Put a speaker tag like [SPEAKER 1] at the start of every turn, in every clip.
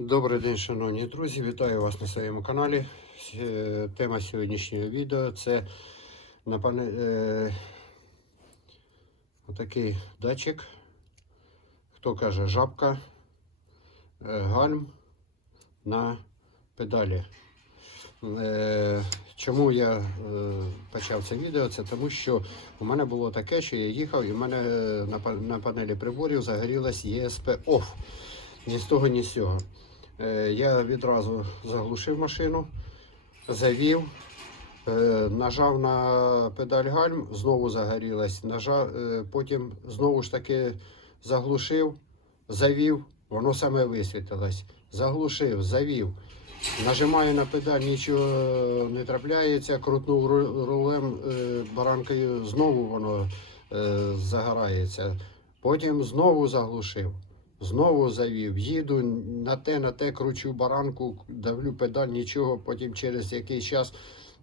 [SPEAKER 1] Добрий день, шановні друзі! Вітаю вас на своєму каналі. Е, Тема сьогоднішнього відео це напевне, е, отакий датчик. Хто каже жабка, е, гальм на педалі. Е, Чому я почав це відео? Це тому, що у мене було таке, що я їхав, і в мене на, на панелі приборів загорілась ESP OFF. Ні з того, ні з цього. Е, Я відразу заглушив машину, завів, е, нажав на педаль гальм, знову загорілась, нажав, е, потім знову ж таки заглушив, завів, воно саме висвітилось. Заглушив, завів. Нажимаю на педаль, нічого не трапляється, крутнув рулем баранкою, знову воно загорається. Потім знову заглушив. Знову завів, їду на те, на те, кручу баранку, давлю педаль, нічого, потім через якийсь час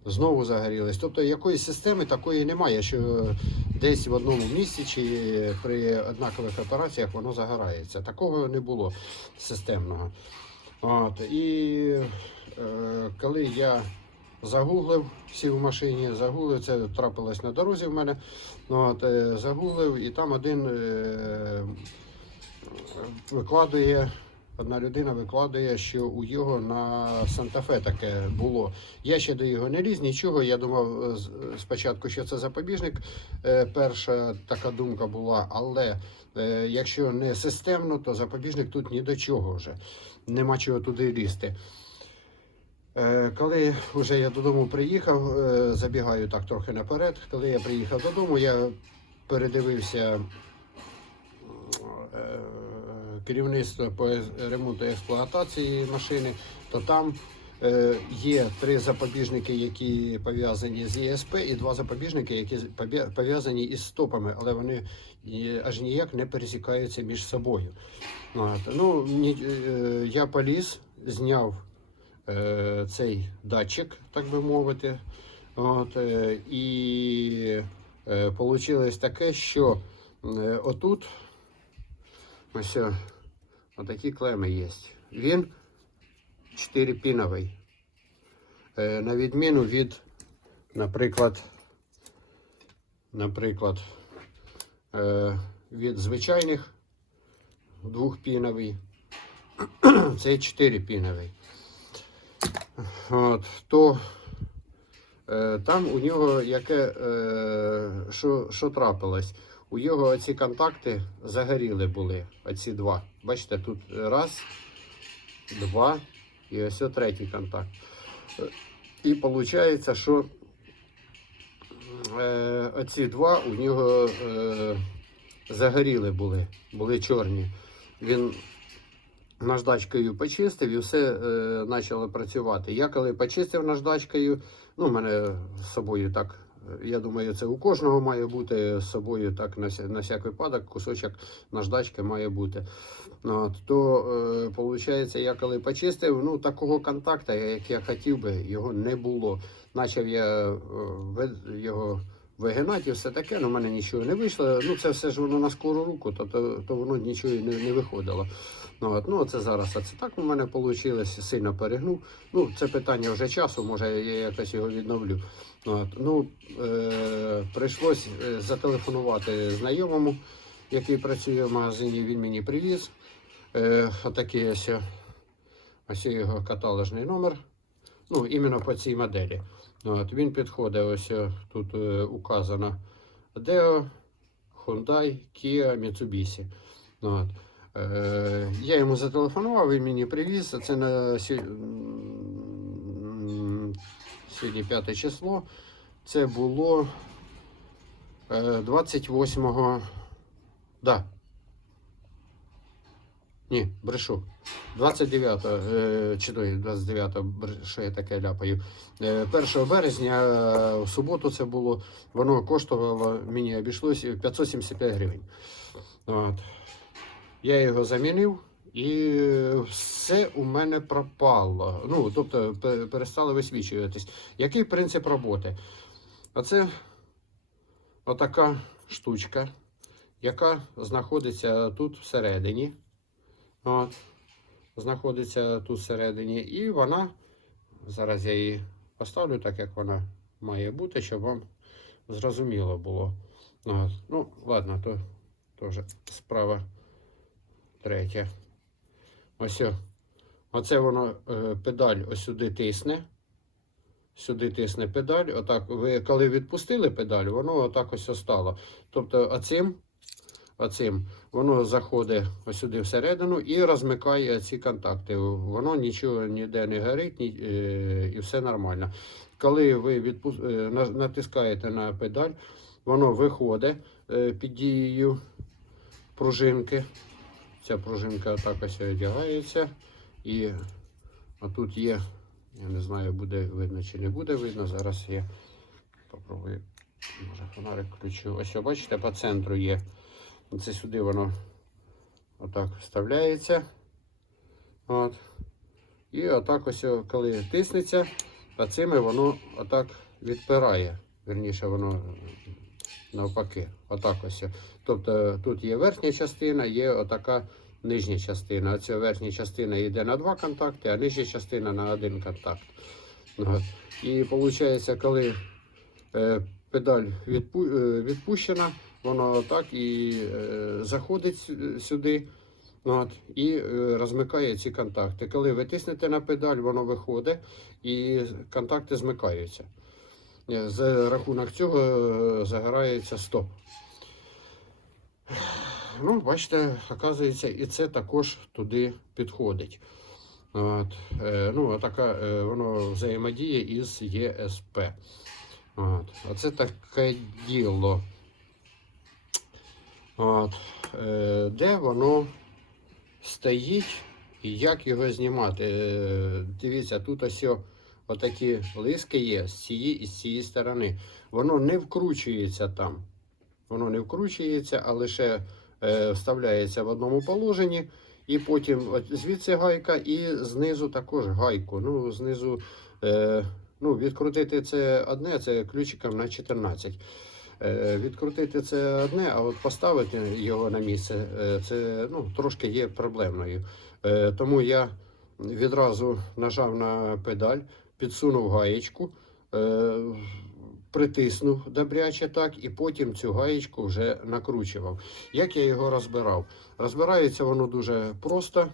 [SPEAKER 1] знову загорілось. Тобто якоїсь системи такої немає, що десь в одному місці чи при однакових операціях воно загорається. Такого не було системного. От, і е, коли я загуглив, сів в машині, загуглив, це трапилось на дорозі в мене. От, е, загуглив, і там один. Е, викладує, одна людина викладує, що у його на Санта-Фе таке було. Я ще до його не ліз, нічого. Я думав е, спочатку, що це запобіжник. Е, Перша така думка була, але е, якщо не системно, то запобіжник тут ні до чого вже. Нема чого туди лізти. Е, Коли вже я додому приїхав, е, забігаю так трохи наперед. Коли я приїхав додому, я передивився керівництво по ремонту і експлуатації машини, то там е, є три запобіжники, які пов'язані з ЄСП, і два запобіжники, які пов'язані із стопами, але вони е, аж ніяк не пересікаються між собою. Ну, е, я поліз, зняв цей датчик, так би мовити. От, і вийшло таке, що отут ось отакі клеми є. Він 4-піновий. Е, на відміну від, наприклад, наприклад, е, від звичайних двохпіновий. Це 4-піновий. От, то е, там у нього яке, що, що трапилось? У його ці контакти загоріли були, оці два. Бачите, тут раз, два і ось третій контакт. Е, І виходить, що е, оці два у нього е, загоріли були, були чорні. Він наждачкою почистив і все е, почало працювати. Я коли почистив наждачкою, ну, в мене з собою так, е, я думаю, це у кожного має бути з собою так на, на всяк випадок, кусочок наждачки має бути. Ну, От, то, е, виходить, я коли почистив, ну, такого контакту, як я хотів би, його не було. Почав я е, його вигинати все таке, але в мене нічого не вийшло. Ну, це все ж воно на скору руку, то, то, то воно нічого не, не виходило. Ну, от, ну, це зараз а це так у мене вийшло, сильно перегнув. Ну, це питання вже часу, може я якось його відновлю. Ну, От, ну, е, прийшлось е, зателефонувати знайомому, який працює в магазині, він мені привіз. Е, отакий ось, ось його каталожний номер. Ну, іменно по цій моделі. От, він підходить, ось е, тут е, указано Mitsubishi. Ну, от. Е, я йому зателефонував, він мені привіз. Це на сьогодні 5 число. Це було е, 28-го. Да. Ні, брешу. 29-го, е, чи 29-го, бр- що я таке ляпаю. Е, 1 березня, е, в суботу це було, воно коштувало, мені обійшлося 575 гривень. От. Я його замінив і все у мене пропало. Ну, тобто перестало висвічуватись. Який принцип роботи? Оце отака штучка, яка знаходиться тут всередині. От. знаходиться тут всередині, і вона, зараз я її поставлю так, як вона має бути, щоб вам зрозуміло було. От. Ну, ладно, то теж справа третя. Ось. Оце воно е, педаль ось сюди тисне. Сюди тисне педаль. Отак, ви коли відпустили педаль, воно отак ось остало. Тобто оцим, оцим воно заходить ось сюди всередину і розмикає ці контакти. Воно нічого ніде не горить ні, е, і все нормально. Коли ви відпу... е, натискаєте на педаль, воно виходить е, під дією пружинки. Ця пружинка так ось одягається. І отут є, я не знаю, буде видно чи не буде видно. Зараз я попробую, може фонарик включу. Ось, бачите, по центру є. Це сюди воно отак вставляється. От. І отак ось, коли тиснеться, а цими воно отак відпирає. Вірніше, воно навпаки. Отак ось. Тобто тут є верхня частина, є отака нижня частина. Оця верхня частина йде на два контакти, а нижня частина на один контакт. От. І виходить, коли е, педаль відпу, е, відпущена, воно так і е, заходить сюди. От, і е, розмикає ці контакти. Коли ви тиснете на педаль, воно виходить і контакти змикаються. Е, За рахунок цього загорається стоп. Ну, бачите, оказується, і це також туди підходить. От, ну, така, воно взаємодіє із ЄСП. От, оце таке діло. От, е, де воно стоїть і як його знімати. Е, дивіться, тут ось отакі лиски є з цієї і з цієї сторони. Воно не вкручується там. Воно не вкручується, а лише е, вставляється в одному положенні. І потім от звідси гайка, і знизу також гайку. Ну, знизу е, ну, відкрутити це одне, це ключиком на 14. Е, відкрутити це одне, а от поставити його на місце, е, це ну, трошки є проблемною. Е, тому я відразу нажав на педаль, підсунув гаєчку, е, притиснув добряче так, і потім цю гаєчку вже накручував. Як я його розбирав? Розбирається воно дуже просто.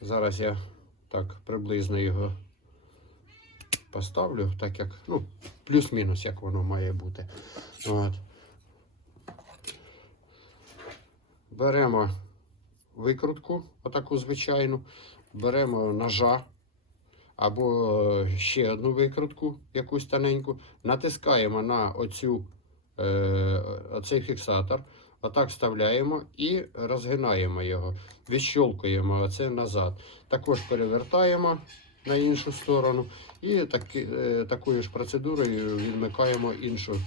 [SPEAKER 1] Зараз я так приблизно його поставлю, так як, ну, плюс-мінус, як воно має бути. От. Беремо викрутку, отаку звичайну, беремо ножа або е, ще одну викрутку, якусь тоненьку, натискаємо на оцю, е, оцей фіксатор, отак вставляємо і розгинаємо його, відщолкуємо оце назад. Також перевертаємо на іншу сторону і таки, е, такою ж процедурою відмикаємо іншу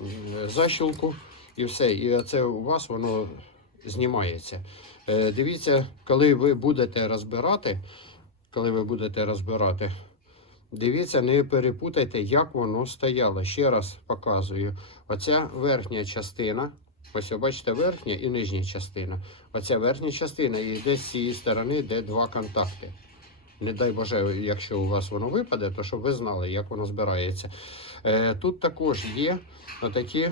[SPEAKER 1] е, защілку і все. І це у вас воно знімається. Е, Дивіться, коли ви будете розбирати, коли ви будете розбирати, дивіться, не перепутайте, як воно стояло. Ще раз показую. Оця верхня частина. Ось бачите, верхня і нижня частина. Оця верхня частина і йде з цієї сторони, де два контакти. Не дай Боже, якщо у вас воно випаде, то щоб ви знали, як воно збирається. Е, тут також є такі,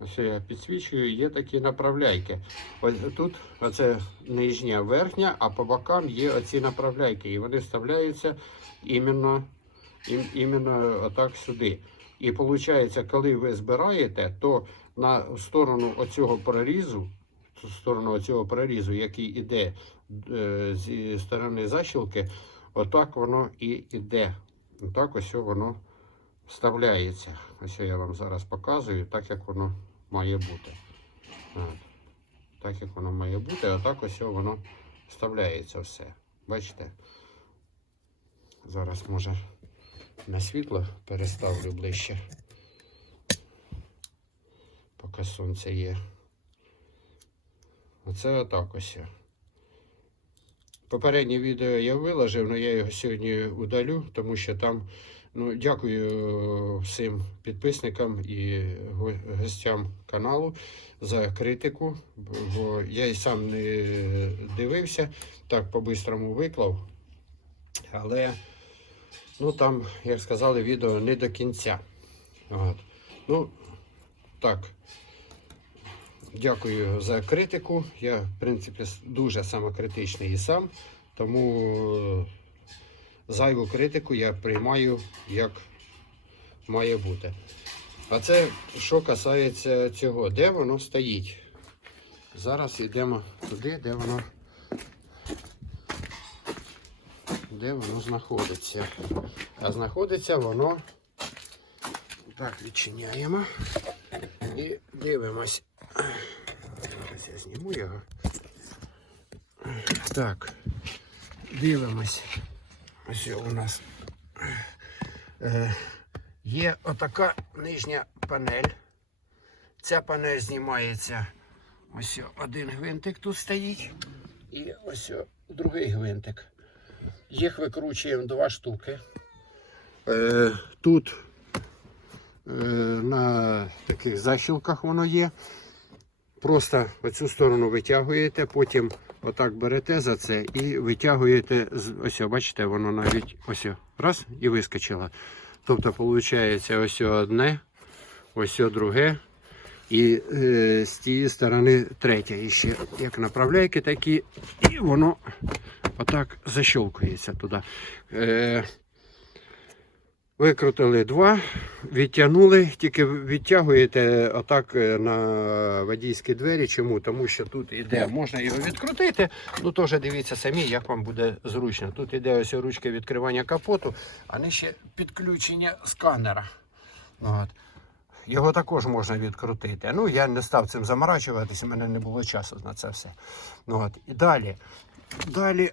[SPEAKER 1] ось я підсвічую, є такі направляйки. Ось тут оце нижня, верхня, а по бокам є оці направляйки. І вони вставляються іменно, ім, іменно отак сюди. І виходить, коли ви збираєте, то на сторону оцього прорізу, сторону оцього прорізу, який іде е, зі сторони защілки, отак воно і іде. Отак ось воно вставляється. Ось я вам зараз показую, так як воно має бути. От. Так як воно має бути, а так ось воно вставляється все. Бачите? Зараз може на світло переставлю ближче. Поки сонце є. Оце отак ось. Попереднє відео я виложив, але я його сьогодні удалю, тому що там Ну, дякую е, всім підписникам і гостям каналу за критику, бо я і сам не дивився, так по-бистрому виклав. Але ну, там, як сказали, відео не до кінця. От. Ну, так. Дякую за критику. Я, в принципі, дуже самокритичний і сам, тому е, зайву критику я приймаю як має бути. А це що касається цього, де воно стоїть. Зараз йдемо туди, де воно, де воно знаходиться. А знаходиться воно. Так, відчиняємо і дивимось. Зараз я зніму його. Так, дивимось. Ось у нас е, є отака нижня панель. Ця панель знімається. Ось один гвинтик тут стоїть. І ось другий гвинтик. Їх викручуємо два штуки. Е, тут е, на таких защілках воно є. Просто оцю сторону витягуєте, потім отак берете за це і витягуєте. Ось, бачите, воно навіть ось раз і вискочило. Тобто, виходить, ось одне, ось друге. І е, з тієї сторони третє. І ще як направляйки такі, і воно отак защолкується туди. Е, Викрутили два, відтягнули, тільки відтягуєте отак е, на водійські двері. Чому? Тому що тут іде, можна його відкрутити, ну теж дивіться самі, як вам буде зручно. Тут іде ось ручка відкривання капоту, а не ще підключення сканера. От. Його також можна відкрутити. Ну, я не став цим заморачуватися, у мене не було часу на це все. Ну, от. І далі. Далі,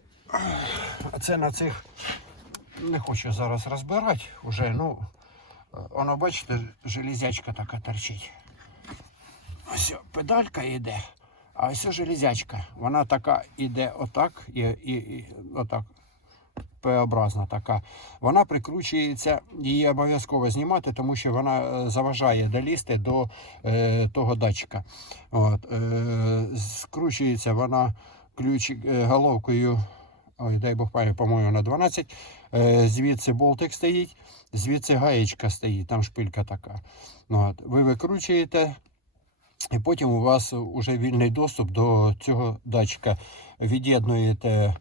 [SPEAKER 1] це на цих не хочу зараз розбирати уже, ну, воно, бачите, железячка така торчить. Ось педалька йде, а ось железячка. Вона така йде отак і, і, і отак. П-образна така. Вона прикручується, її обов'язково знімати, тому що вона е, заважає долізти до е, того датчика. От, е, скручується вона ключик е, головкою. Ой, дай Бог пам'ять, по-моєму, на 12. Е, звідси болтик стоїть, звідси гаєчка стоїть, там шпилька така. Ну, от, ви викручуєте, і потім у вас вже вільний доступ до цього датчика. Від'єднуєте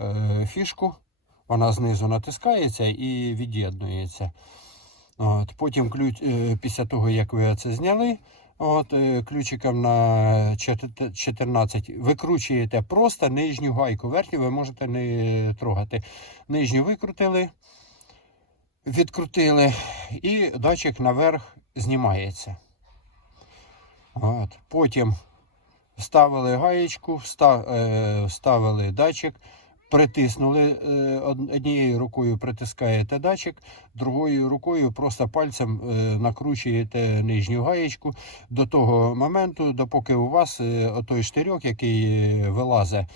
[SPEAKER 1] е, фішку, вона знизу натискається і від'єднується. От, потім ключ, е, після того, як ви це зняли, от, е, ключиком на 14 викручуєте просто нижню гайку. Верхню ви можете не трогати. Нижню викрутили, відкрутили, і датчик наверх знімається. От. Потім ставили гаєчку, е, вставили датчик, притиснули е, однією рукою притискаєте датчик, другою рукою просто пальцем е, накручуєте нижню гаєчку до того моменту, допоки у вас е, отой штирьок, який вилазить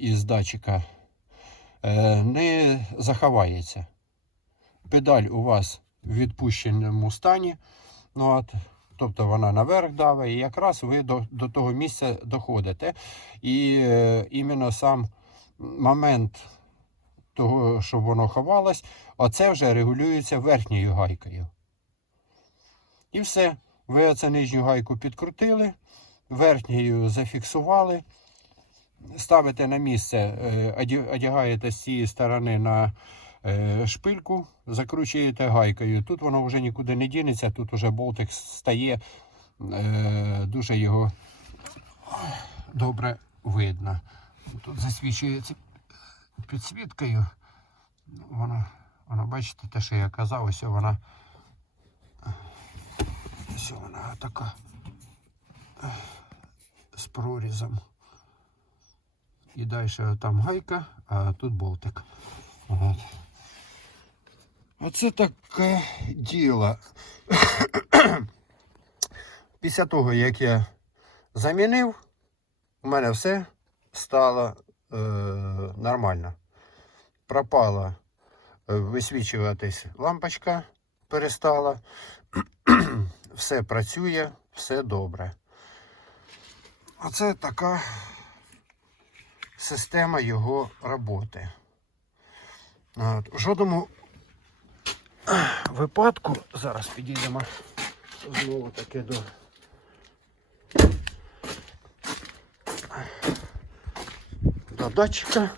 [SPEAKER 1] із датчика, не заховається. Педаль у вас в відпущеному стані. Ну, от, тобто вона наверх давить, і якраз ви до, до того місця доходите. І е, іменно сам момент того, щоб воно ховалось, оце вже регулюється верхньою гайкою. І все. Ви оце нижню гайку підкрутили, верхньою зафіксували, ставите на місце, е, одягаєте з цієї сторони на е, шпильку, закручуєте гайкою. Тут воно вже нікуди не дінеться, тут вже болтик стає, е, дуже його добре видно. Тут засвічується підсвіткою. Вона, вона, бачите, те, що я казав, ось вона. Ось вона така з прорізом. І далі там гайка, а тут болтик. От. Оце таке діло. Після того, як я замінив, у мене все стало е, нормально. Пропала висвічуватись лампочка перестала. все працює, все добре. Оце така система його роботи. От. В жодному випадку зараз підійдемо знову таки до. Датчика.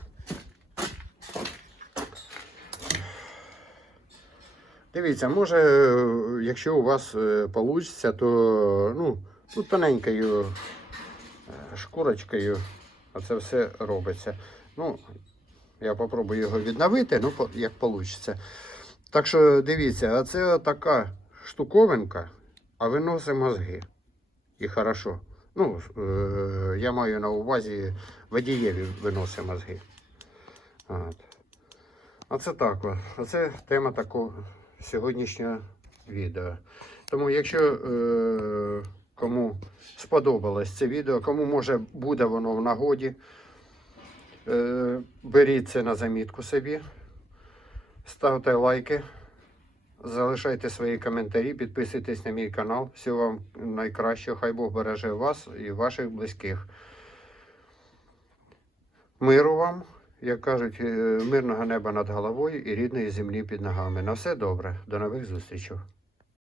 [SPEAKER 1] Дивіться, може, якщо у вас вийде, то ну, тут тоненькою е, шкурочкою оце все робиться. Ну, я попробую його відновити, ну, як вийде. Так що дивіться, а це така штуковинка, а виносить мозги. І хорошо. Ну, е, я маю на увазі водієві виносить мозги. От. Оце так. от. Оце тема такого сьогоднішнього відео. Тому, якщо е, кому сподобалось це відео, кому може буде воно в нагоді, е, беріть це на замітку собі, ставте лайки, залишайте свої коментарі, підписуйтесь на мій канал. Всього вам найкращого. Хай Бог береже вас і ваших близьких. Миру вам, як кажуть, е, мирного неба над головою і рідної землі під ногами. На все добре. До нових зустрічей.